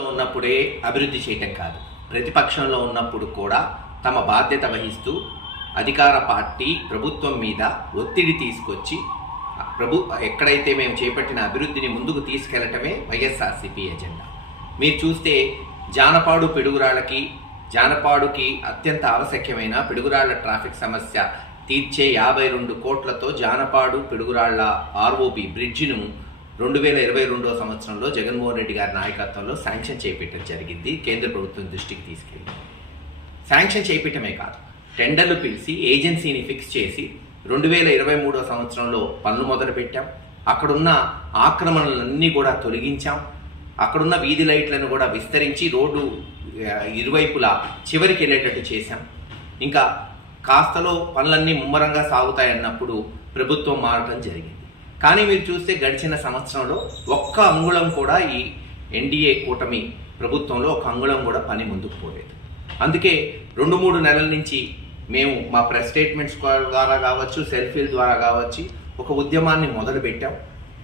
ఉన్నప్పుడే అభివృద్ధి చేయటం కాదు, ప్రతిపక్షంలో ఉన్నప్పుడు కూడా తమ బాధ్యత వహిస్తూ అధికార పార్టీ ప్రభుత్వం మీద ఒత్తిడి తీసుకొచ్చి ఎక్కడైతే మేము చేపట్టిన అభివృద్ధిని ముందుకు తీసుకెళ్లటమే వైఎస్ఆర్సీపీ ఎజెండా. మీరు చూస్తే జానపాడుకి అత్యంత ఆవశ్యకమైన పిడుగురాళ్ల ట్రాఫిక్ సమస్య తీర్చే 52 కోట్లతో జానపాడు పిడుగురాళ్ల ఆర్ఓబి బ్రిడ్జిను 2022 సంవత్సరంలో జగన్మోహన్ రెడ్డి గారి నాయకత్వంలో శాంక్షన్ చేపట్టడం జరిగింది. కేంద్ర ప్రభుత్వం దృష్టికి తీసుకెళ్ళి శాంక్షన్ చేపట్టమే కాదు, టెండర్లు పిలిచి ఏజెన్సీని ఫిక్స్ చేసి 2023 సంవత్సరంలో పనులు మొదలుపెట్టాం. అక్కడున్న ఆక్రమణలన్నీ కూడా తొలగించాం. అక్కడున్న వీధి లైట్లను కూడా విస్తరించి రోడ్డు ఇరువైపులా చివరికి వెళ్ళేటట్టు చేశాం. ఇంకా కాస్తలో పనులన్నీ ముమ్మరంగా సాగుతాయన్నప్పుడు ప్రభుత్వం మారటం జరిగింది. కానీ మీరు చూస్తే గడిచిన సంవత్సరంలో ఒక్క అంగుళం కూడా ఈ ఎన్డీఏ కూటమి ప్రభుత్వంలో ఒక అంగుళం కూడా పని ముందుకు పోలేదు. అందుకే 2-3 నెలల నుంచి మేము మా ప్రెస్ స్టేట్మెంట్స్ ద్వారా కావచ్చు, సెల్ఫీల ద్వారా కావచ్చు ఒక ఉద్యమాన్ని మొదలుపెట్టాం.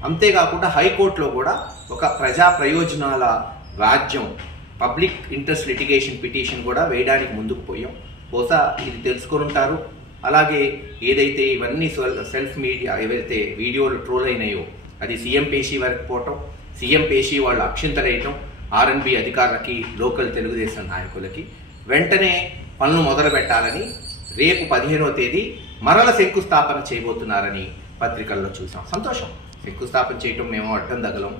అంతేకాకుండా హైకోర్టులో కూడా ఒక ప్రజా ప్రయోజనాల రాజ్యం పబ్లిక్ ఇంట్రెస్ట్ లిటిగేషన్ పిటిషన్ కూడా వేయడానికి ముందుకు పోయాం. బహుశా ఇది తెలుసుకొని ఉంటారు. అలాగే ఏదైతే ఇవన్నీ సెల్ఫ్ మీడియా ఏవైతే వీడియోలు ట్రోల్ అయినాయో అది సీఎం పేషీ వరకు పోవటం, సీఎం పేషీ వాళ్ళు అక్షింతలేయటం, ఆర్ఎన్బి అధికారులకి, లోకల్ తెలుగుదేశం నాయకులకి వెంటనే పనులు మొదలు పెట్టాలని రేపు 15వ తేదీ మరల శంకుస్థాపన చేయబోతున్నారని పత్రికల్లో చూసాం. సంతోషం. శంకుస్థాపన చేయటం మేము అడ్డం తగలం.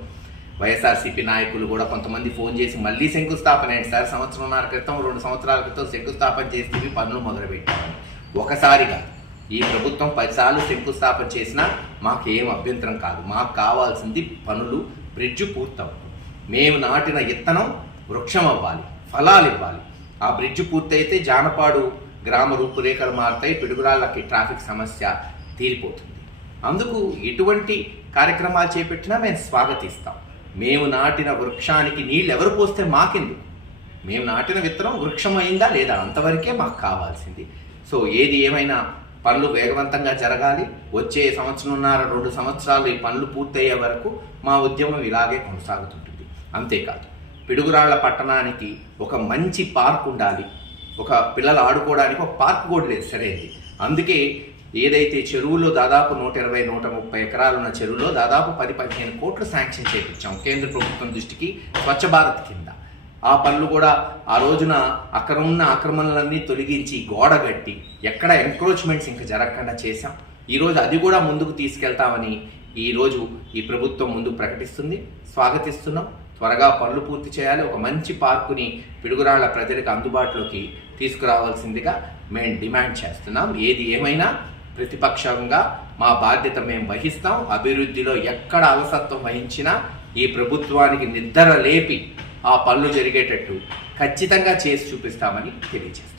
వైఎస్ఆర్సీపీ నాయకులు కూడా కొంతమంది ఫోన్ చేసి మళ్ళీ శంకుస్థాపన ఏంటి సార్, 1.5 క్రితం 2 సంవత్సరాల క్రితం శంకుస్థాపన చేస్తే పనులు మొదలుపెట్టామని. ఒకసారిగా ఈ ప్రభుత్వం 10 సార్లు శంకుస్థాపన చేసినా మాకేం అభ్యంతరం కాదు. మాకు కావాల్సింది పనులు, బ్రిడ్జ్ పూర్తవ్వాలి. మేము నాటిన ఇత్తనం వృక్షం అవ్వాలి, ఫలాలు ఇవ్వాలి. ఆ బ్రిడ్జ్ పూర్తయితే జానపాడు గ్రామ రూపురేఖలు మారుతాయి, పిడుగురాళ్ళకి ట్రాఫిక్ సమస్య తీరిపోతుంది. అందుకు ఎటువంటి కార్యక్రమాలు చేపట్టినా మేము స్వాగతిస్తాం. మేము నాటిన వృక్షానికి నీళ్ళు ఎవరు పోస్తే మాకెందుకు? మేము నాటిన విత్తనం వృక్షం అయిందా లేదా అంతవరకే మాకు కావాల్సింది. సో ఏది ఏమైనా పనులు వేగవంతంగా జరగాలి. వచ్చే 1.5-2 సంవత్సరాలు ఈ పనులు పూర్తయ్యే వరకు మా ఉద్యమం ఇలాగే కొనసాగుతుంటుంది. అంతేకాదు, పిడుగురాళ్ల పట్టణానికి ఒక మంచి పార్క్ ఉండాలి. ఒక పిల్లలు ఆడుకోవడానికి ఒక పార్క్ కూడా లేదు సరైనది. అందుకే ఏదైతే చెరువులో దాదాపు 120-130 ఎకరాలున్న చెరువులో దాదాపు 10-15 కోట్లు శాంక్షన్ చేయించాం కేంద్ర ప్రభుత్వం దృష్టికి స్వచ్ఛ భారత్ కింద. ఆ పనులు కూడా ఆ రోజున అక్కడ ఉన్న ఆక్రమణలన్నీ తొలగించి గోడ కట్టి ఎక్కడ ఎంక్రోచ్మెంట్స్ ఇంకా జరగకుండా చేశాం. ఈరోజు అది కూడా ముందుకు తీసుకెళ్తామని ఈరోజు ఈ ప్రభుత్వం ముందుకు ప్రకటిస్తుంది. స్వాగతిస్తున్నాం. త్వరగా పనులు పూర్తి చేయాలి. ఒక మంచి పార్కుని పిడుగురాళ్ల ప్రజలకు అందుబాటులోకి తీసుకురావాల్సిందిగా మేము డిమాండ్ చేస్తున్నాం. ఏది ఏమైనా ప్రతిపక్షంగా మా బాధ్యత మేము వహిస్తాం. అభివృద్ధిలో ఎక్కడ అలసత్వం వహించినా ఈ ప్రభుత్వానికి నిద్ర లేపి ఆ పనులు జరిగేటట్టు ఖచ్చితంగా చేసి చూపిస్తామని తెలియజేస్తాం.